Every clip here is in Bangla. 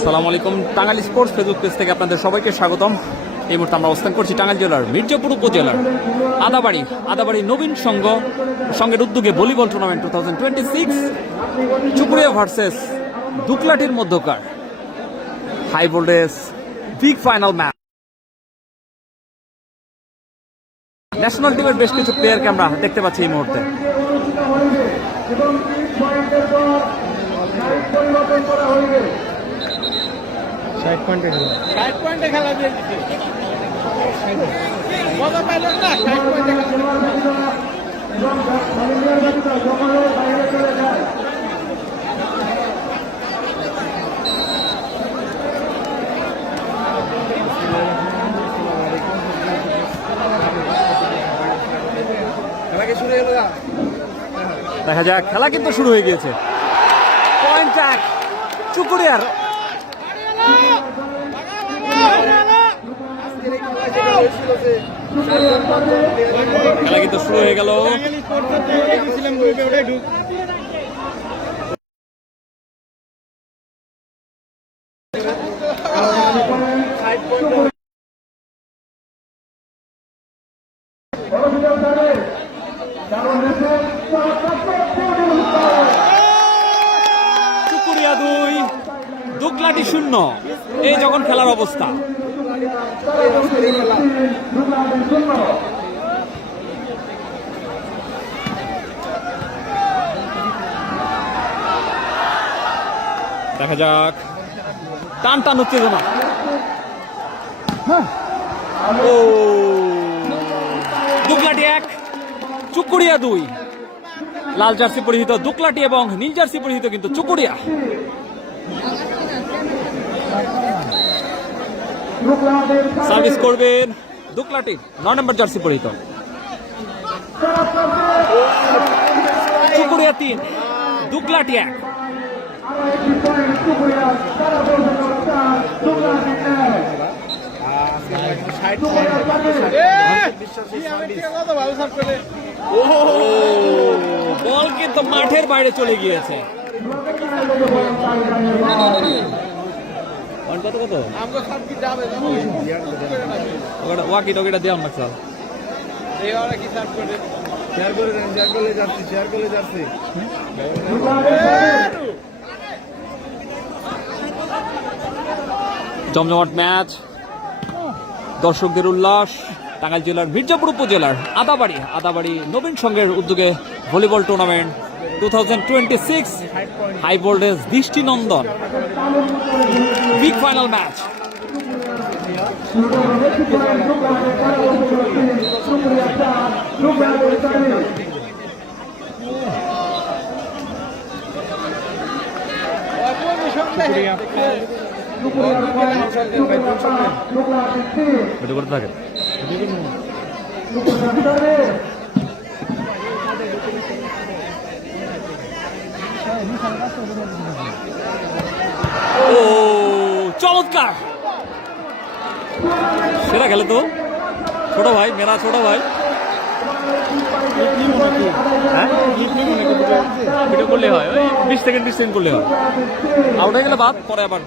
আসসালামু আলাইকুম। টাঙ্গাইল স্পোর্টস ফেসবুক পেজ থেকে আপনাদের সবাইকে স্বাগতম। এই মুহূর্তে আমরা অবস্থান করছি টাঙ্গাইল জেলার মির্জাপুর উপজেলার আদাবাড়ি নবীন সংঘের উদ্যোগে ভলিবল টুর্নামেন্ট 2026 চুকুরিয়া ভার্সেস দুকলাটির মধ্যকার high voltage big final match. National টিমের বেশ কিছু প্লেয়ারকে আমরা দেখতে পাচ্ছি এই মুহূর্তে। দেখা যাক, খেলা কিন্তু শুরু হয়ে গিয়েছে। পয়েন্ট এক চুকুরিয়ার। খেলা কিন্তু শুরু হয়ে গেল। চুকুরিয়া 2 দুকলাটি 0। এই যখন খেলার অবস্থা। দেখা যাক, টান উত্তেজনা। ও দুকলাটি 1 চুকুরিয়া 2। লাল জার্সি পরিহিত দুকলাটি এবং নীল জার্সি পরিহিত কিন্তু চুকুরিয়া। সার্ভিস করবেন দুকলাটি 9 নম্বর জার্সি পরিহিত। চুকুরিয়া 3 দুকলাটি 1। বল কিন্তু মাঠের বাইরে চলে গিয়েছে। কত ওয়াকি টকিটা দেওয়া লাগছে। জমজমাট ম্যাচ, দর্শকদের উল্লাস। টাঙ্গাইল জেলার মির্জাপুর উপজেলার আদাবাড়ি নবীন সংঘের উদ্যোগে ভলিবল টুর্নামেন্ট 2026 হাই ভোল্টেজ দৃষ্টিনন্দন বিগ ফাইনাল ম্যাচ। করতে থাকে ও চমৎকার সেরা খেলে তো ছোট ভাই, মেরা ছোট ভাই। ভিডিও করলে হয়, ওই 20 সেকেন্ড করলে হয়। আউট হয়ে গেলে বাদ, পরে আবার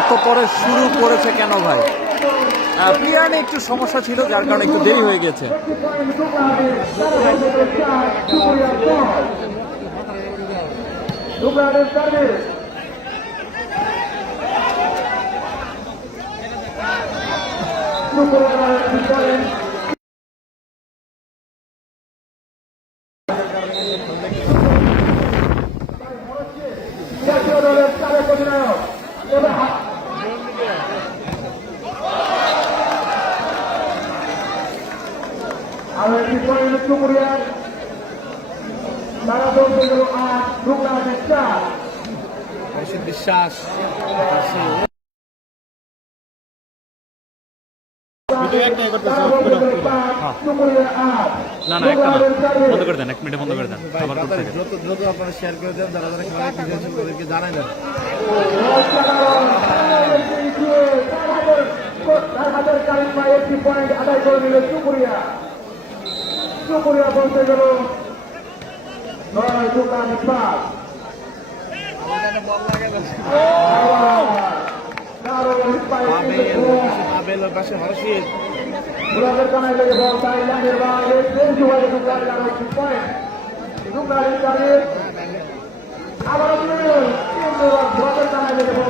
এত পরে শুরু করেছে কেন ভাই? প্লেয়ারে একটু সমস্যা ছিল, যার কারণে একটু দেরি হয়ে গেছে। বিশ্বাস না না একটা বন্ধ করে দেন, 1 মিনিটে বন্ধ করে দেন। আবার দ্রুত আপনারা শেয়ার করে দেন, যারা যারা খেলা জানাই দেন। আরেকটি পয়েন্ট আদায় করে নিল চুকুরিয়া পৌঁছে গেল 9-5 মুরাদের কানায় লেগে বল তাই লাইনের বাইরে সুবাদে ডুবলারের আরো একটি পয়েন্ট ডুবলারের কানে আবারও মুরাদের কানায় লেগে বল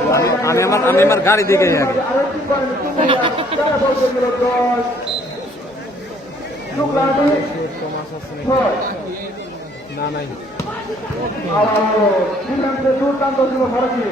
আমি আমার গাড়ি দিকে যাই আরেকটি পয়েন্ট তারা বলতে গেল 10 ডুবলারে না নাই আবারও ডিফেন্সে দুর্দান্ত ছিল ভারতীয়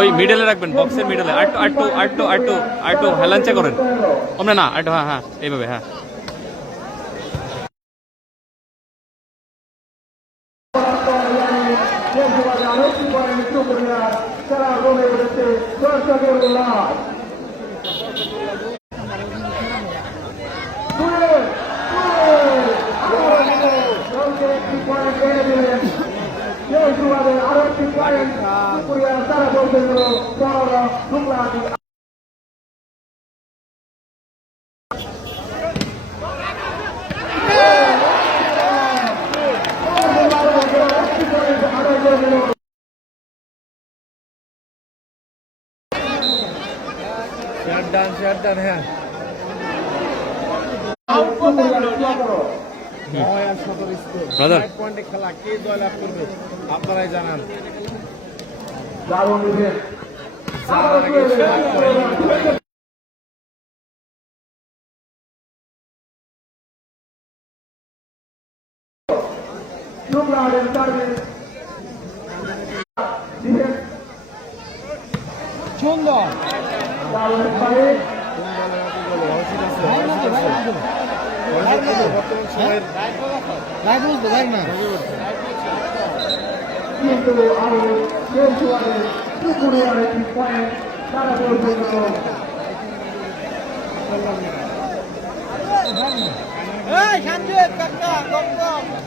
ওই মিডলে রাখবেন, বক্সের মিডলে আরেকটু হেলাঞ্চা করেন ওমনে না, আরেকটু হ্যাঁ এইভাবে হ্যাঁ। আরো একটি পয়েন্ট তারা বলতে গেল ঢুকলা শেয়ার ডান হ্যাঁ ব্রাদার পয়েন্টে খেলা কে জয়লাভ করবে আপনারাই জানান। দারুণ সুন্দর বর্তমান সময়ের কিন্তু আরো একটি পয়েন্ট তারা বলতে গেল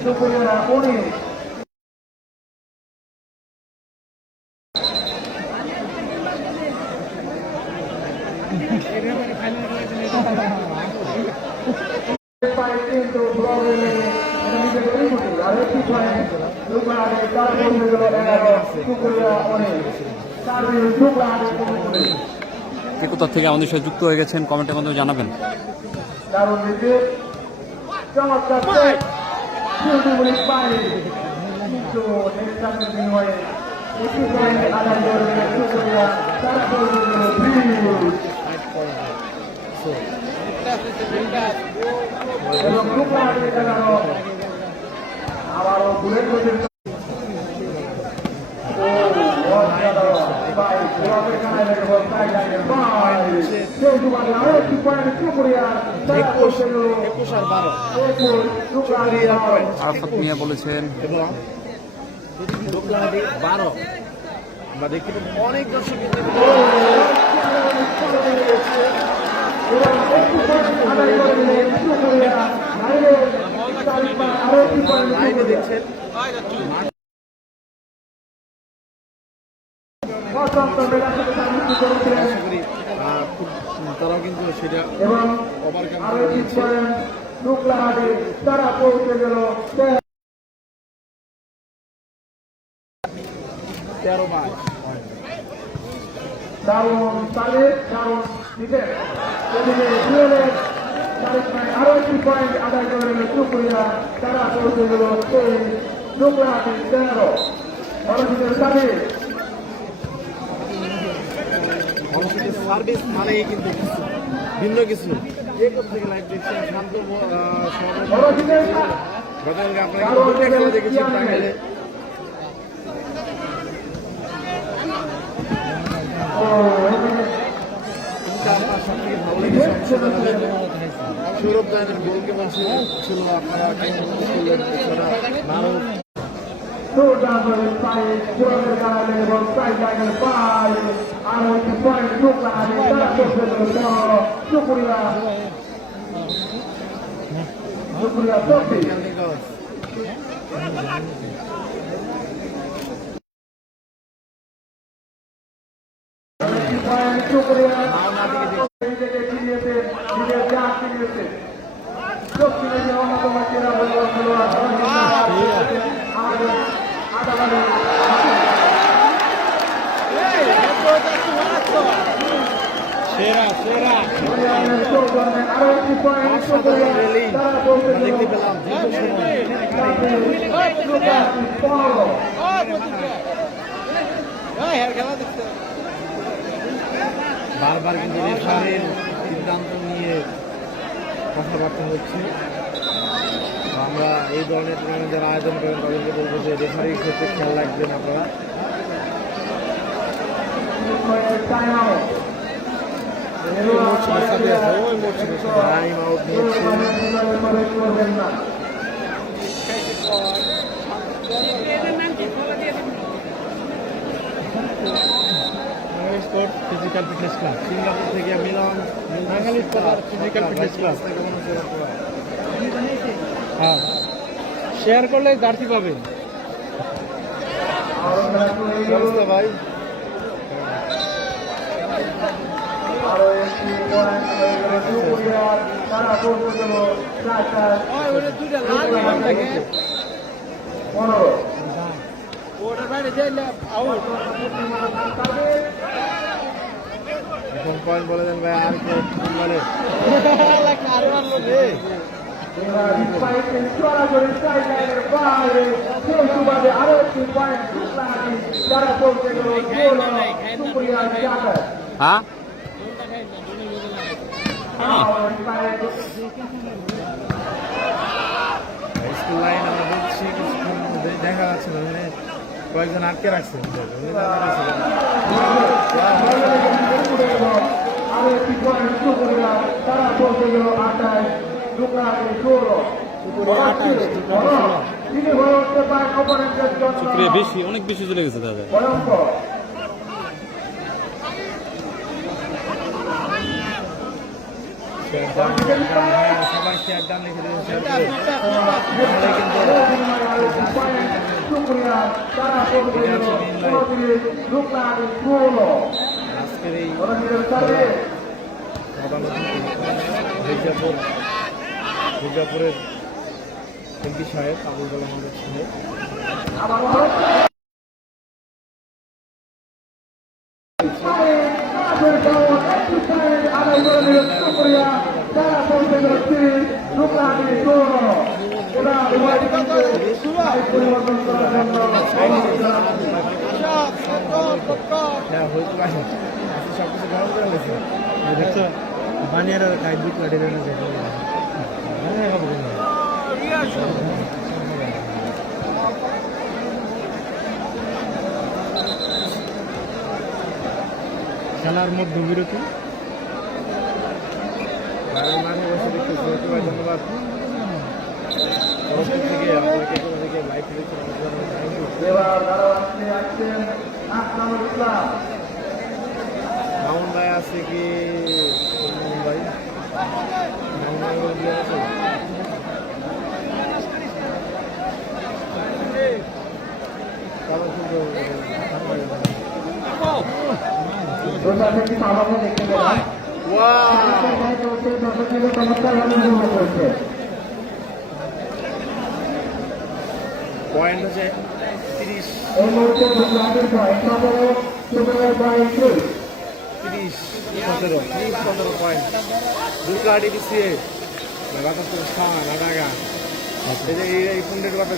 চুকুরিয়া 19 কিন্তু আরেকটি পয়েন্ট তার বলতে গেল 11 চুকুরিয়া 19 কে কোথা থেকে আমাদের সাথে যুক্ত হয়ে গেছেন কমেন্টের মাধ্যমে জানাবেন। দারুণ দিতে চমৎকার কিন্তু নেক্সট বিনিময়ে একটি পয়েন্ট আদায় করে চুকুরিয়া তারা বলতে গেল এবং আবারও ঘুরে ঘুরে আরাফাত মিয়া বলেছেন এবং 12 আমরা দেখি অনেক দর্শক লাইনে দেখছেন তারাও কিন্তু সেটা এবং তারা পৌঁছে গেল 13 দারুণ তালে দারুণ দিতে আরো একটি পয়েন্ট আদায় করে নিল চুকুরিয়া তারা পৌঁছে গেল সেই ডুকলাহাটি 13 মানুষের দাবি মানুষের সার্ভিস মানেই কিন্তু ভিন্ন কিছু থেকে লাইভ দেখছেন শান্ত গতকালকে আপনাকে খেলা দেখেছি টাঙ্গাইলে সব থেকে ভালো লেগেছে সৌরভ দানের গোলকিপার ছিল আপনারা Narad Jordan with five, Jordan got it on sideline and five. I want to find Luka and that's the ball. Shukriya. Shukriya Topi. Shukriya. সেরা সেরা দেখতে পেলাম বারবার কিন্তু রেফারির সিদ্ধান্ত নিয়ে কথাবার্তা হচ্ছে। আমরা এই ধরনের টুর্নামেন্ট যারা আয়োজন করেন তাদেরকে বলবো যে রেফারির ক্ষেত্রে খেয়াল রাখবেন আপনারা। Time out physical fitness club Singapore থেকে মিলন বাঙালি ফিজিক্যাল ফিটনেস ক্লাব হ্যাঁ শেয়ার করলে জার্সি পাবেন ভাই। এখন পয়েন্ট বলে দেন ভাই আর কে বলে হ্যাঁ স্কুল লাইন আমরা বলছি দেখা যাচ্ছে না মানে কয়েকজন আটকে রাখছে বেশি অনেক বেশি চলে গেছে দাদা। সবাই শেয়ার দাম লিখে দিয়েছে আজকের এই মির্জাপুরের এমপি সাহেব আবুল কালাম আহমেদ সাহেব সবকিছু গরম করে গেছে দেখছো বানিয়ার খাই দুধ কাটে খেলার মধ্যে বিরতি মাঠে বসে দেখতেছি ধন্যবাদ থেকে আপনাকে থেকে লাইভ মামুন ভাই আছে কি মামুন ভাই আছে পয়েন্ট হচ্ছে 30 17 পয়েন্ট দুর্গাটি দিচ্ছে এই পনেরো কথা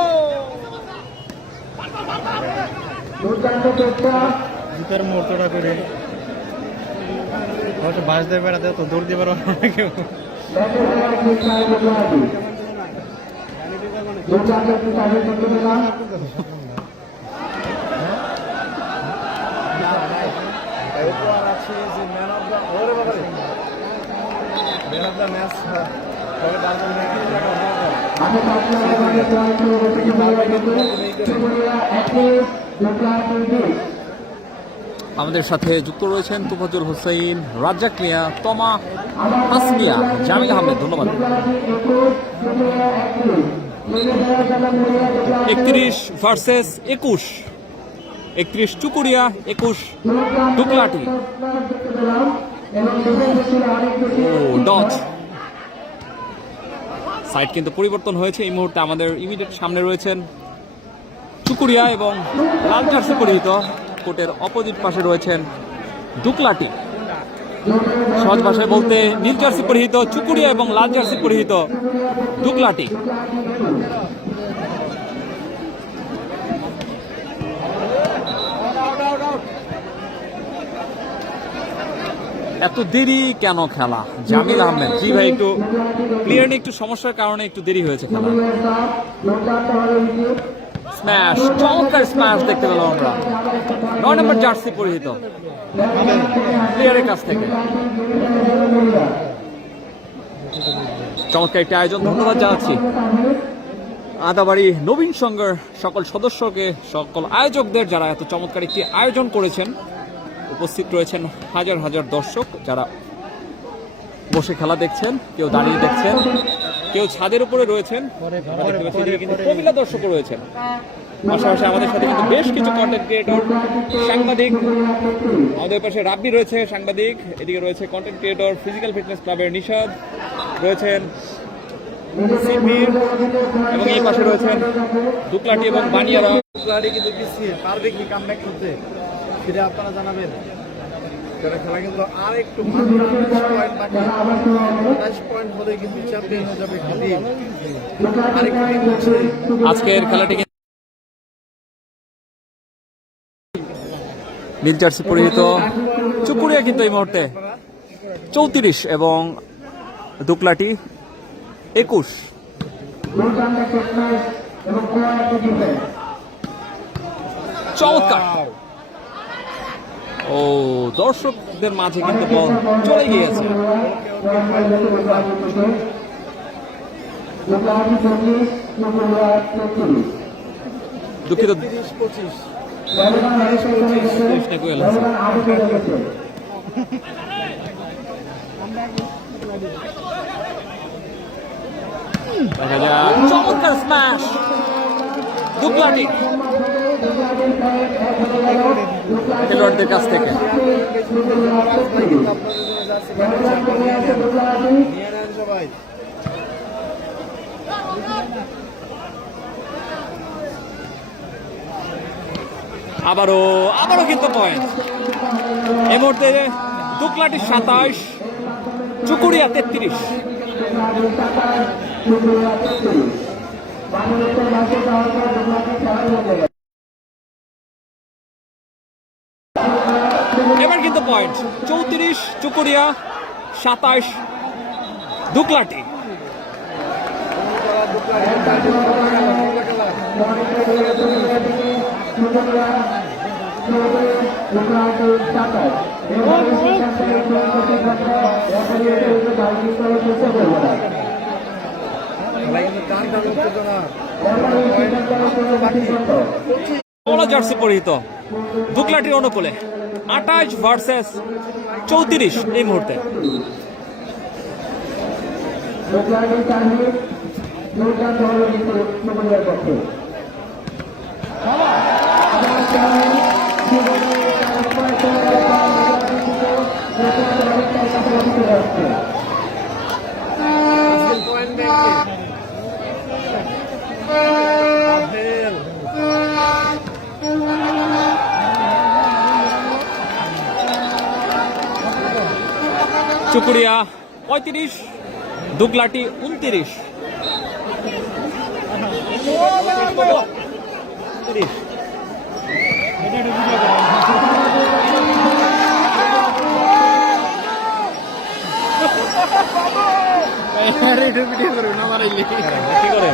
Oh! দুর্দান্ত চেষ্টা জুতার মোড়টা করে হয়তো বাস দিয়ে বেড়াতে তো দৌড় দিয়ে বেড়ানো না কেউ। ব্যাটে খেলার চেষ্টা দুর্দান্ত দুর্দান্ত একটু চাপে করতে পেলাম আছে যে ম্যান অফ দ্য ওরে বাবারে ম্যান অফ দ্য ম্যাচ তবে তার জন্য আমি পাঁচলামের পয়েন্ট আমাদের সাথে যুক্ত রয়েছেন তুফাজুল হোসেন, রাজ্জাক মিয়া, তমা, হাসমিয়া, জামিল আহমেদ। ধন্যবাদ। 31 ভার্সেস 21, 31 চুকুরিয়া, 21 দুকলাটি। ডচ সাইড কিন্তু পরিবর্তন হয়েছে এই মুহূর্তে। আমাদের ইমিডিয়েট সামনে রয়েছেন চুকুরিয়া এবং লাল জার্সি পরিহিত, কোর্টের অপোজিট পাশে রয়েছেন দুকলাটি। সহজ ভাষায় বলতে নীল জার্সি পরিহিত চুকুরিয়া এবং লাল জার্সি পরিহিত দুকলাটি। এত দেরি কেন খেলা? জামিল আহমেদ। জি ভাই, একটু ক্লিয়ারলি একটু সমস্যার কারণে একটু দেরি হয়েছে খেলা। স্ম্যাশ, চমৎকার স্ম্যাশ দেখতে পেলাম আমরা 9 নম্বর জার্সি পরিহিত প্লেয়ারের কাছ থেকে। চমৎকার একটি আয়োজন, ধন্যবাদ জানাচ্ছি আদাবাড়ি নবীন সংঘের সকল সদস্যকে, সকল আয়োজকদের যারা এত চমৎকার একটি আয়োজন করেছেন। উপস্থিত রয়েছেন হাজার হাজার দর্শক যারা বসে খেলা দেখছেন, কেউ দাঁড়িয়ে দেখছেন, কেউ ছাদের উপরে রয়েছেন, কিন্তু কমিলা দর্শকও রয়েছেন। পাশাপাশি আমাদের সাথে কিন্তু বেশ কিছু কন্টেন্ট ক্রিয়েটর, সাংবাদিক, আমাদের পাশে রাব্বি রয়েছে সাংবাদিক, এদিকে রয়েছে কন্টেন্ট ক্রিয়েটর ফিজিক্যাল ফিটনেস ক্লাবের নিশাদ রয়েছেন, সিপির, এবং এই পাশে রয়েছেন দুকলাটি এবং বানিয়ারা। দুকলাটি কিন্তু পিছিয়ে পারবে কি কামব্যাক করতে সেটা আপনারা জানাবেন। যারা খেলা কিন্তু আর একটু মাত্র 28 পয়েন্ট বাকি, 28 পয়েন্ট হলে কিন্তু চ্যাম্পিয়ন হয়ে যাবে খালি। আরেকটু হচ্ছে আজকের খেলাটি নীল জার্সি পরিহিত চুকুরিয়া কিন্তু এই মুহূর্তে 34 এবং দুকলাটি 21। চমৎকার। ও, দর্শকদের মাঝে কিন্তু বল চলে গিয়েছে। দুঃখিত, 30-25 দেখা যাক, চমৎকার স্ম্যাশ দুকলাটি খেলোয়াড়দের কাছ থেকে। সবাই আবারও কিন্তু পয়েন্ট এই মুহূর্তে। দুকলাটি 27, চুকুরিয়া 33। এবার কিন্তু পয়েন্ট 34 চুকুরিয়া, 27 দুকলাটি। কমলা জার্সি পরিহিত দুকলাটির অনুকূলে 28 ভার্সেস 34 এই মুহূর্তে। চুকুরিয়া 35, দুকলাটি 29। কি করে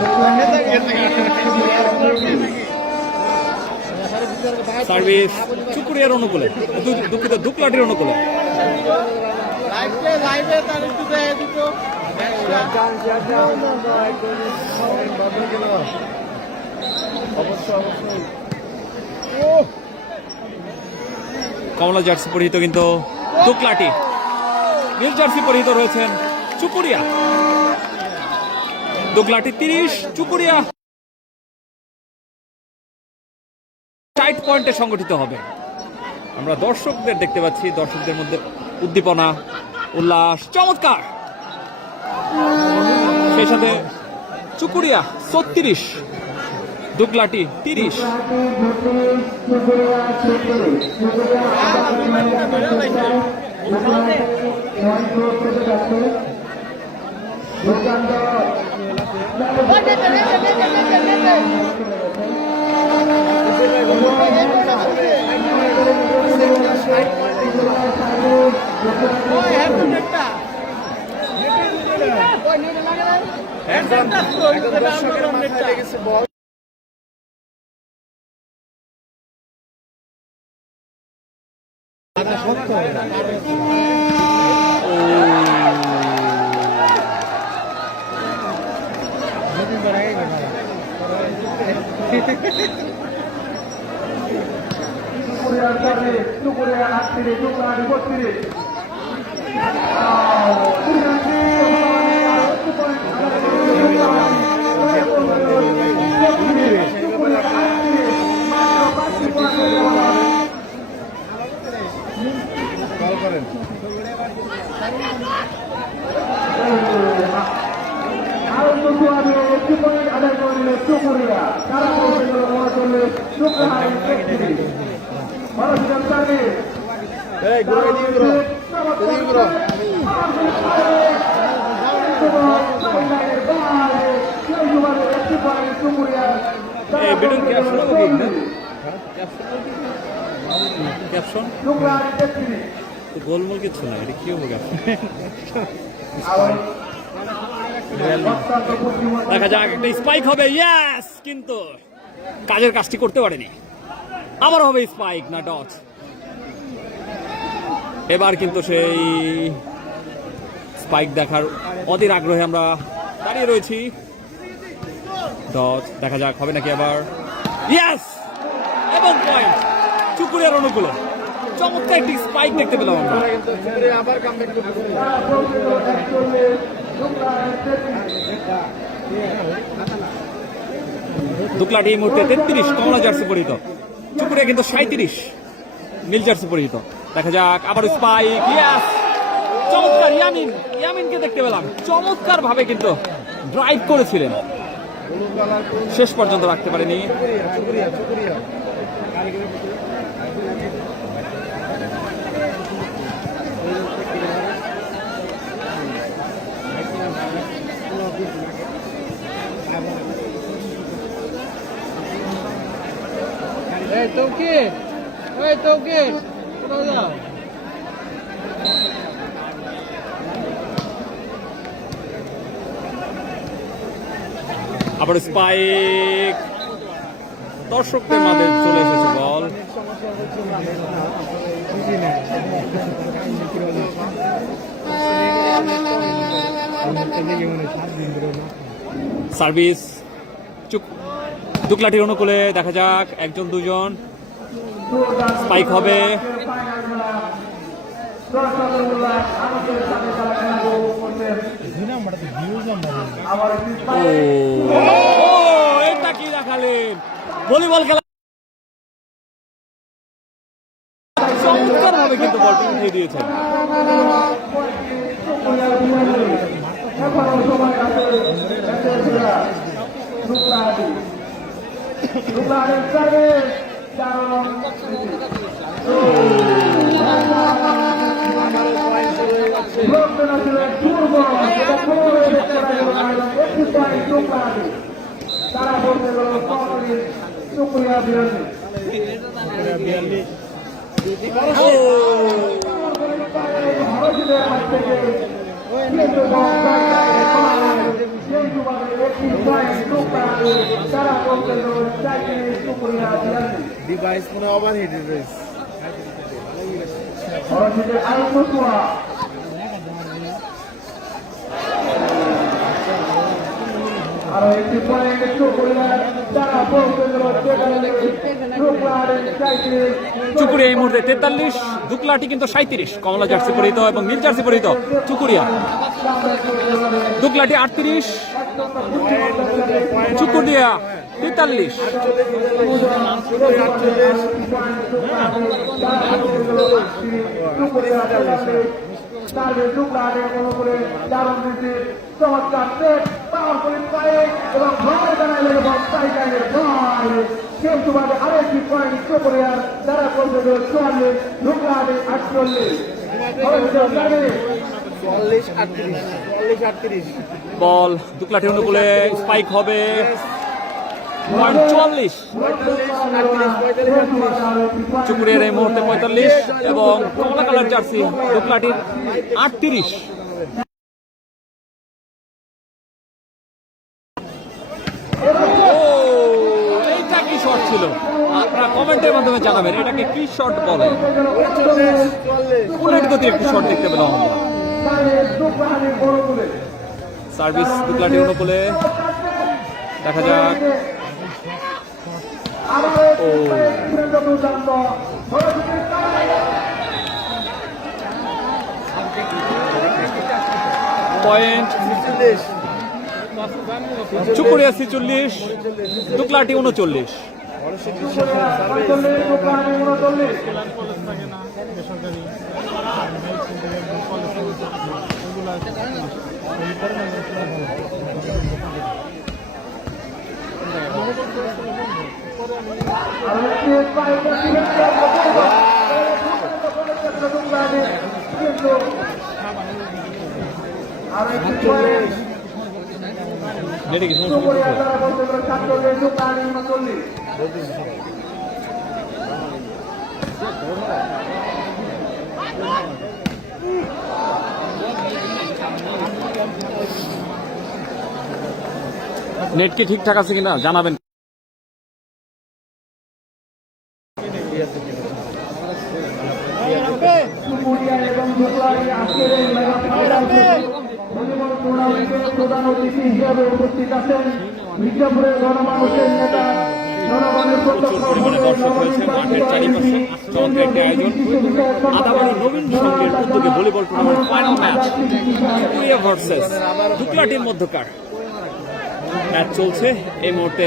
সার্ভিস চুকুরিয়ার অনুকূলে, দুঃখিত দুকলাটির অনুকূলে। কমলা জার্সি পরিহিত কিন্তু দুকলাটি, নীল জার্সি পরিহিত রয়েছেন চুকুরিয়া। দুকলাটি 30, চুকুরিয়া 60 পয়েন্টে সংগঠিত হবে। আমরা দর্শকদের দেখতে পাচ্ছি, দর্শকদের মধ্যে উদ্দীপনা, উল্লাস চমৎকার। সেই সাথে চুকুরিয়া 36, দুকলাটি 30। চুকুরিয়া 38, দুকলাটি 32। ক্যাপশন গোলমোল কিছু না, এটা কি হবে ক্যাপশন? দেখা যাক, একটা স্পাইক হবে, ইয়েস, কিন্তু কাজের কাজটি করতে পারেনি। আবার হবে স্পাইক না ডট। এবার কিন্তু সেই স্পাইক দেখার অধীর আগ্রহে আমরা দাঁড়িয়ে রয়েছি। ডট, দেখা যাক হবে নাকি আবার, ইয়েস, এবং পয়েন্ট চুকুরিয়ার অনুকূলে। চমৎকার একটি স্পাইক দেখতে পেলাম আমরা। আবার কামব্যাক করতে দুকলাটি এই মুহূর্তে 33, কমলা জার্সি পরিহিত। চুকুরিয়া কিন্তু 37, নীল জার্সি পরিহিত। দেখা যাক আবার স্পাইক, ইয়েস, চমৎকার। ইয়ামিনকে দেখতে পেলাম, চমৎকার ভাবে কিন্তু ড্রাইভ করেছিলেন, শেষ পর্যন্ত রাখতে পারেনি। আবার স্পাইক, দর্শকদের মাঝে চলে এসেছে বল। সার্ভিস দুকলাটির অনুকূলে, দেখা যাক একজন দুজন স্পাইক হবে। এটা কি দেখালেন, ভলিবল খেলা চমৎকার ভাবে কিন্তু বলটি উঠিয়ে দিয়েছেন। তারা বলতে গেল চুকুরিয়া বিরোধী ভারতীয়দের হাত থেকে কিন্তু সেই যুবাদের 21 পয়েন্ট তারা বলতে চাইছে সুপুরিয়া ডিভাইস মনে ওভারহিট ডিভাইস ভারতীয়দের আরো মতুয়া আরো একটি পয়েন্ট সুপুরিয়া তারা বলতে চাইছে চুকুরিয়া এই মুহূর্তে 43, দুকলাটি কিন্তু 37, কমলা জার্সি পরিহিত এবং নীল জার্সি পরিহিত চুকুরিয়া। দুকলাটি 38, চুকুরিয়া 43। তাদের টুকরারে অনুকূলে দারুণ দিতে চমৎকার সেট পাওয়ারফুল পায়ে এবং ভ্রমণের জানাইলে এবং সাইকেলের ভয় কিন্তু বাদে আরেকটি পয়েন্ট চুকুরিয়ার যারা বলতে 44, টুকরারে 48। বল দুকলাটি অনুকূলে স্পাইক হবে 44। চুকুরিয়ার এই মুহূর্তে 45 এবং কমলা কালার জার্সি দুকলাটির 38। এইটা কি শট ছিল? আপনারা কমেন্টের মাধ্যমে জানাবেন এটাকে কি শট বলে। বুলেট গতির একটি শট দেখতে পেলাম আমরা। সার্ভিস দুকলাটি অনুকূলে দেখা যাক। পয়েন্ট চুকুরিয়া 46, দুকলাটি 39। নেটে কি সমস্যা নেট কি ঠিকঠাক আছে কিনা জানাবেন। প্রধান অতিথি হিসাবে উপস্থিত আছেন মির্জাপুরের গণমানুষের নেতা জনগণের পরিমাণে দর্শক হয়েছে মাঠের চারিপাশে। চমৎকার একটি আয়োজন। আদাবাড়ি নবীন সংঘের উদ্যোগে volleyball tournament final match Chukuria versus দুকলাটির মধ্যকার ম্যাচ চলছে এই মুহূর্তে।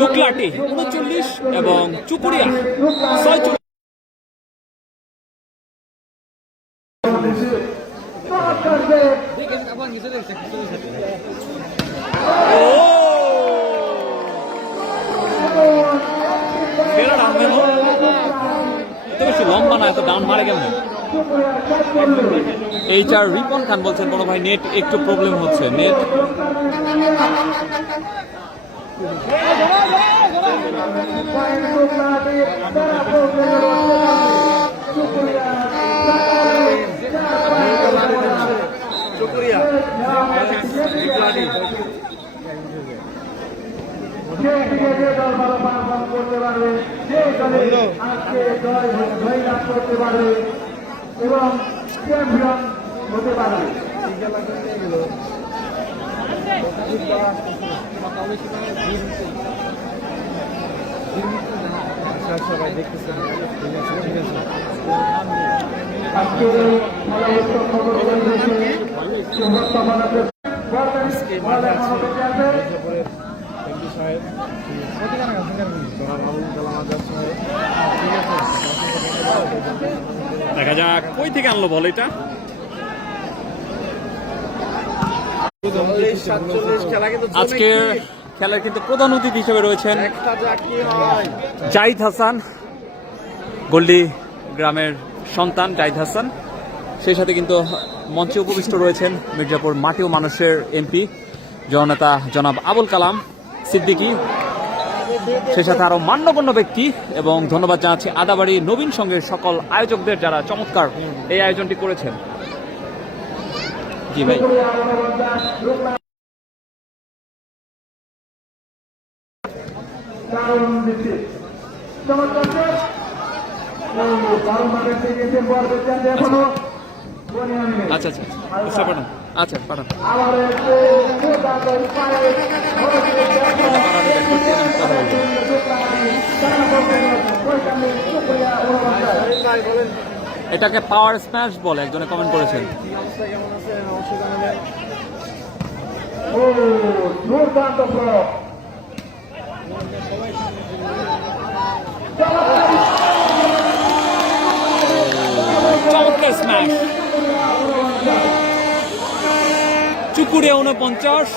দুকলাটি 39 এবং চুকুরিয়া 46। বেশি লম্বা না, এত ডাউন মারে কেমন? এইচআর রিপন খান বলছেন বড় ভাই নেট একটু প্রবলেম হচ্ছে। নেট যে দল ভালো পারফর্ম করতে পারবে, যে দলে আজকে জয় লাভ করতে পারবে এবং চ্যাম্পিয়ন হতে পারবে। সবাই দেখতেছেন আজকে দেখা যাক কই থেকে আনলো বল এটা। আজকে খেলার কিন্তু প্রধান অতিথি হিসেবে রয়েছেন জাহিদ হাসান, গোল্ডি গ্রামের সন্তান জাহিদ হাসান। সেই সাথে কিন্তু মঞ্চে উপবিষ্ট রয়েছেন মির্জাপুর মাটি ও মানুষের এমপি জননেতা জনাব আবুল কালাম সিদ্দিকী সেই সাথে আরো মান্যগণ্য ব্যক্তি এবং ধন্যবাদ জানাচ্ছি আদাবাড়ি নবীন সংঘের সকল আয়োজকদের যারা চমৎকার এই আয়োজনটি করেছেন। জি ভাই, আচ্ছা আচ্ছা আচ্ছা পাঠান, আচ্ছা পাঠান। এটাকে পাওয়ার স্ম্যাশ বলে একজনে কমেন্ট করেছেন। চমৎকার স্ম্যাশ, চুকুড়িয়া 49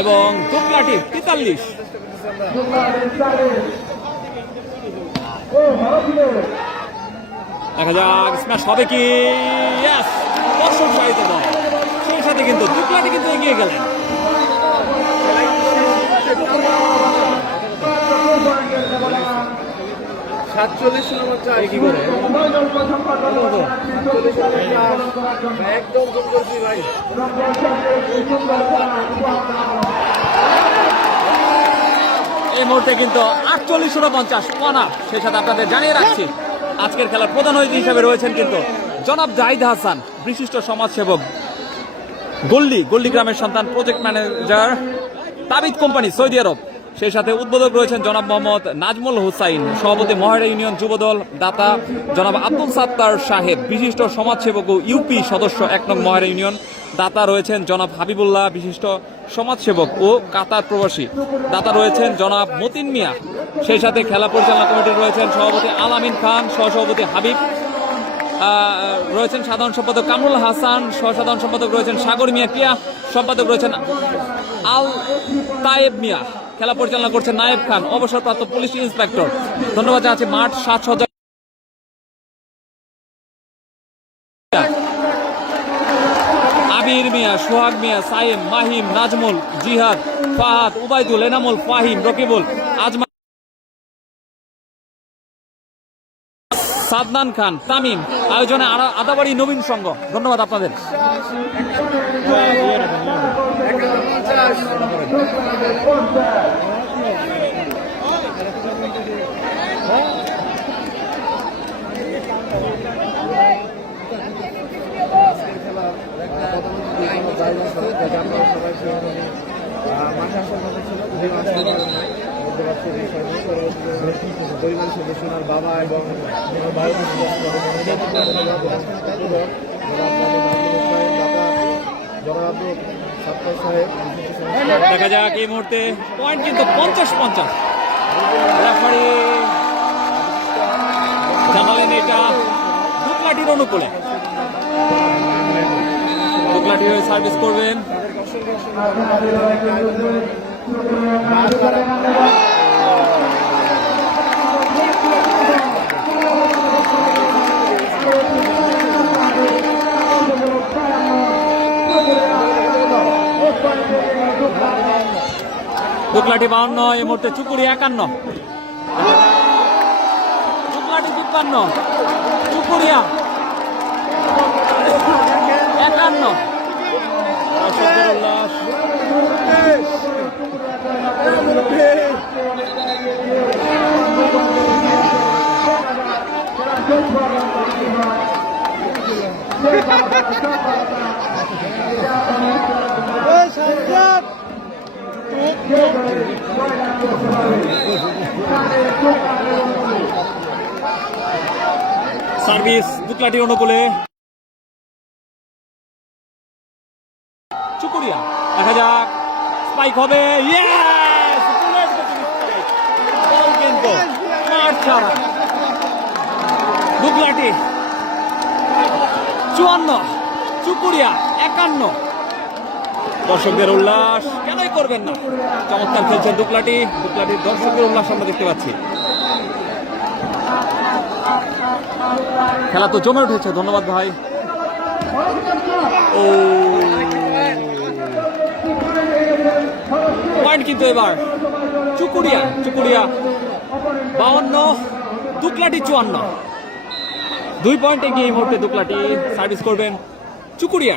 এবং দোকলাটি 43। দেখা যাক স্ম্যাশ হবে কি। ইয়েস, দর্শক সাহিত্য দল, সেই সাথে কিন্তু দোকলাটি কিন্তু এগিয়ে গেলেন। কি করে একদম ভাই। এই মুহূর্তে কিন্তু 48-49 কনা। সেই সাথে আপনাদের জানিয়ে রাখছি আজকের খেলার প্রধান অতিথি হিসেবে রয়েছেন কিন্তু জনাব জাহিদ হাসান, বিশিষ্ট সমাজসেবক, গল্লি গ্রামের সন্তান, প্রজেক্ট ম্যানেজার, তাবিদ কোম্পানি, সৌদি আরব। সেই সাথে উদ্বোধক রয়েছেন জনাব মোহাম্মদ নাজমুল হুসাইন, সভাপতি মহেরা ইউনিয়ন যুবদল। দাতা জনাব আব্দুল সাত্তার সাহেব, বিশিষ্ট সমাজসেবক ও ইউপি সদস্য 1 নং মহেরা ইউনিয়ন। দাতা রয়েছেন জনাব হাবিবুল্লাহ, বিশিষ্ট সমাজসেবক ও কাতার প্রবাসী। দাতা রয়েছেন জনাব মতিন মিয়া। সেই সাথে খেলা পরিচালনা কমিটির রয়েছেন সভাপতি আলামিন খান, সহসভাপতি হাবিব রয়েছেন, সাধারণ সম্পাদক কামরুল হাসান, সহসাধারণ সম্পাদক রয়েছেন সাগর মিয়া কিয়া, সম্পাদক রয়েছেন আল তায়েব মিয়া। খেলা পরিচালনা করছেন নায়েব খান, অবসরপ্রাপ্ত পুলিশ ইন্সপেক্টর। ধন্যবাদ জানাচ্ছি মাঠ সাজসজ্জা আবির মিয়া, সোহাগ মিয়া, সাইম, মাহিম, নাজমুল, জিহাদ, ফাহাদ, উবাইদুল, এনামুল, ফাহিম, রকিবুল, আজমা, সাদনান খান, তামিম। আয়োজনে আদাবাড়ি নবীন সংঘ। ধন্যবাদ আপনাদের। পরিবার সদস্য বাবা এবং দেখা যাক এই মুহূর্তে পয়েন্ট কিন্তু 50-50। রেফারি জানালেন এটা দোকলাটির অনুকূলে। দোকলাটি হয়ে সার্ভিস করবেন। দোকলাটি 52, এই মুহূর্তে চুকুরি 51, দোকলাটি 53, চুকুরিয়া 51। সার্ভিস দোকলাটির অনুকূলে। চুকুরিয়া, দেখা যাক স্পাইক হবে। ইয়েস, বল কিন্তু মার ছাড়া। দোকলাটি 54, চুকুরিয়া 51। দর্শকদের উল্লাস কেনই করবেন না। চমৎকার খেলছেন দোকলাটির দর্শকদের উল্লাস আমরা দেখতে পাচ্ছি। খেলা তো জমে উঠেছে। ধন্যবাদ ভাই। ও পয়েন্ট কিন্তু এবার চুকুরিয়া 52, দুকলাটি 54। 2 পয়েন্ট এগিয়ে এই মুহূর্তে দুকলাটি। সার্ভিস করবেন চুকুরিয়া।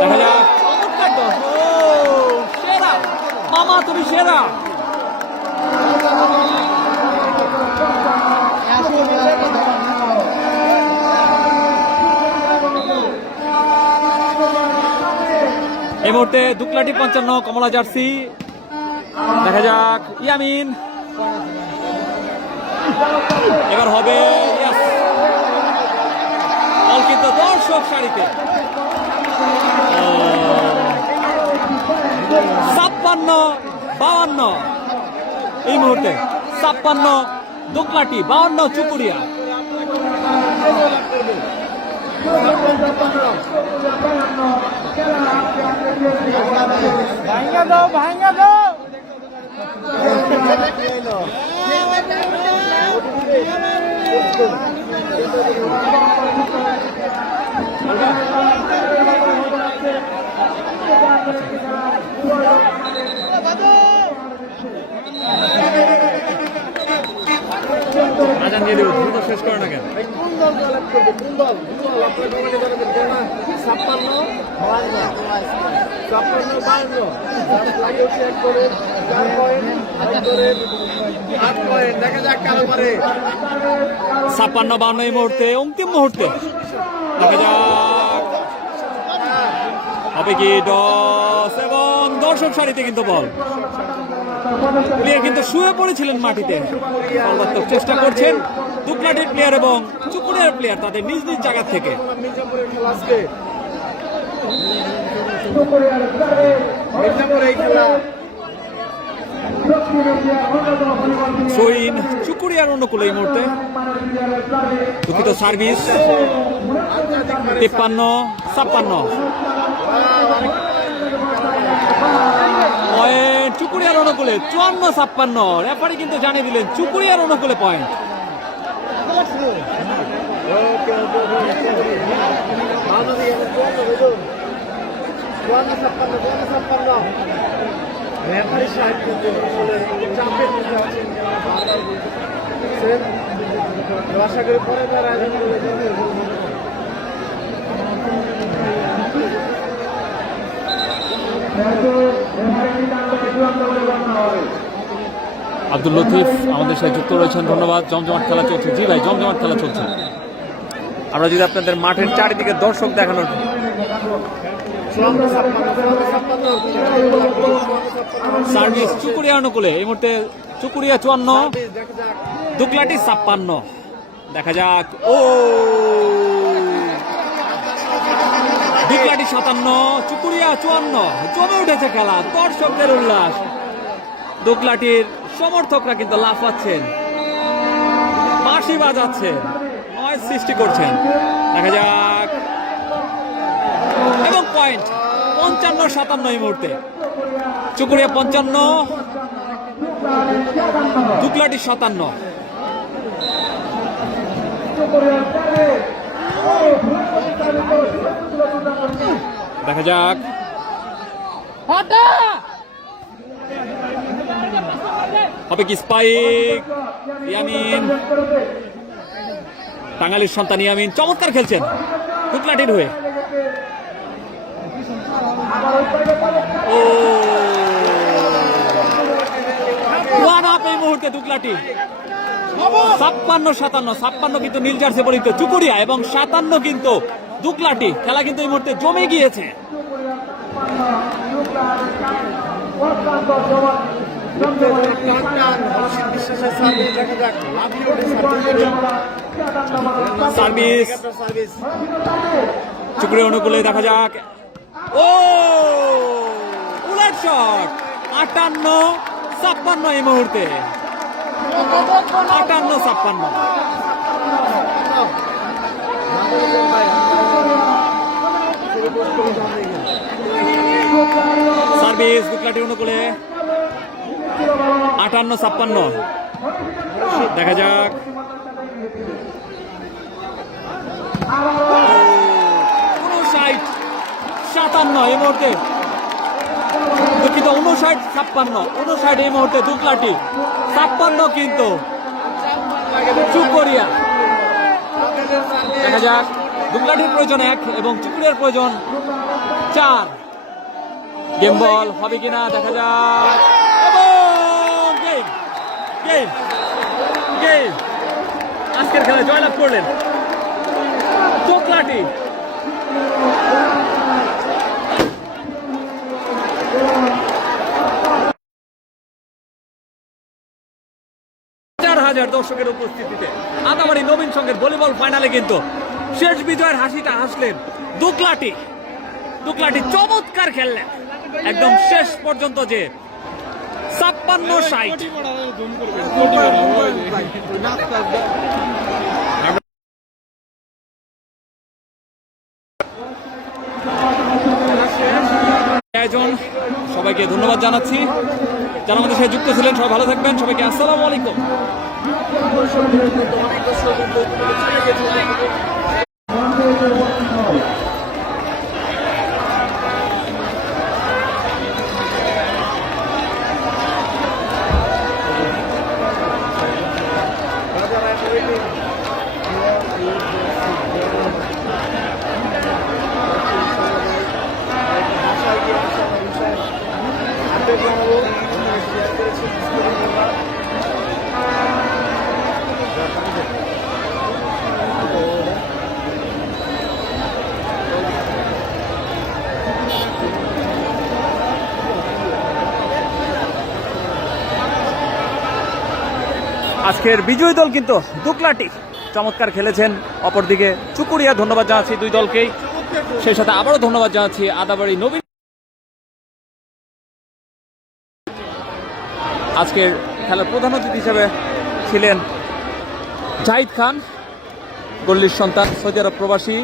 দেখা যাক, চমৎকার দশ। ও, সেরা মামা, তুমি সেরা। এই মুহূর্তে দুকলাটি 55, কমলা জার্সি। দেখা যাক ইয়ামিন, এবার হবে yes। বল কিন্তু দর্শক সারিতে। 56-52 এই মুহূর্তে। 56 দুকলাটি, 52 চুকুরিয়া। ভাঙা দাও আজান দিয়ে দেবো, দ্রুত শেষ করে না কেন? কোন দল কালেক্ট করবে? কোন দল আপনার কমেন্টে জানাবেন। কেন 56-52 লাগিয়েছে এক করে 4 পয়েন্ট, 8 পয়েন্ট। দেখা যাক কারো পারে। 56-52 এই মুহূর্তে, অন্তিম মুহূর্তে। দেখা যাক হবে কি টস, এবং দর্শক সারিতে কিন্তু বল। প্লেয়ার কিন্তু শুয়ে পড়েছিলেন মাটিতে, সর্বাত্মক চেষ্টা করছেন দুকলাটির প্লেয়ার এবং চুকুরিয়ার প্লেয়ার তাদের নিজ নিজ জায়গা থেকে। মির্জাপুরের খেলা আজকে। মির্জাপুর এই খেলা সইন চুকুরিয়ার অনুকূলে এই মুহূর্তে। দুঃখিত, সার্ভিস 53-56 পয়েন্ট চুকুরিয়ার অনুকূলে। 54-56 রেফারি কিন্তু জানিয়ে দিলেন চুকুরিয়ার অনুকূলে পয়েন্ট। রেফারি সাহেব কিন্তু আসলে চাপের মধ্যে আছেন, বারবার বলছেন। আশা করি পরে তার আয়োজন করে দেবে। আব্দুল লতিফ আমাদের সাথে যুক্ত রয়েছেন, ধন্যবাদ। জমজমাট খেলা চলছে। জি ভাই, জমজমাট খেলা চলছে। আমরা যদি আপনাদের মাঠের চারিদিকে দর্শক দেখানোর, সার্ভিস চুকুরিয়া অনুকূলে এই মুহূর্তে। চুকুরিয়া 54, দুকলাটি 56। দেখা যাক, ও দুকলাটি 57, চুকুরিয়া 54। জমে উঠেছে খেলা, দর্শকদের উল্লাস। দুকলাটির সমর্থকরা কিন্তু লাফাচ্ছেন, বাঁশি বাজাচ্ছেন, নয়েজ সৃষ্টি করছেন। দেখা যাক, এবং পয়েন্ট 55-57 এই মুহূর্তে। চুকুরিয়া 55, দুকলাটি 57। দেখা যাক, হবে কি স্পাইক। ইয়ামিন, টাঙ্গাইলের সন্তান ইয়ামিন চমৎকার খেলছেন দুকলাটির হয়ে। ও ওয়ান আপ এই মুহূর্তে দুকলাটি। 56-57, 56 কিন্তু নীল জার্সি পরিহিত চুকুরিয়া এবং 57 কিন্তু দুকলাটি। খেলা কিন্তু এই মুহূর্তে জমে গিয়েছে। সার্ভিস চুকুরিয়া অনুকূলে। দেখা যাক, ও উলাট শট। 58-56 এই মুহূর্তে। 58-56। সার্ভিস দুকলাটি অনুকূলে। 58-56। দেখা যাক, 59-57 এই মুহূর্তে। দুঃখিত, 59-56 এই মুহূর্তে দুকলাটি 56 কিন্তু চুকরিয়া। দেখা যাক, দুকলাটির প্রয়োজন 1 এবং চুকরিয়ার প্রয়োজন 4। গেম বল হবে কিনা দেখা যাক, এবং গেম আজকের খেলায় জয়লাভ করলেন দুকলাটি। হাজার দর্শকের উপস্থিতিতে আদাবাড়ি নবীন সংঘের ভলিবল ফাইনালে কিন্তু শেষ বিজয়ের হাসিটা হাসলেন দুকলাটি। চমৎকার খেললেন একদম শেষ পর্যন্ত, যে 56-60। আয়োজন সবাইকে ধন্যবাদ জানাচ্ছি, যারা আমাদের সাথে যুক্ত ছিলেন সবাই ভালো থাকবেন, সবাইকে আসসালামু আলাইকুম। আজকের বিজয়ী দল কিন্তু দুকলাটি চমৎকার খেলেছেন। অপরদিকে চুকুরিয়া, ধন্যবাদ জানাচ্ছি দুই দলকেই। সেই সাথে আবারও ধন্যবাদ জানাচ্ছি আদাবাড়ি নবীন। আজকের খেলার প্রধান অতিথি হিসেবে ছিলেন জাহিদ খান, গল্লির সন্তান, সৌদি আরব প্রবাসী।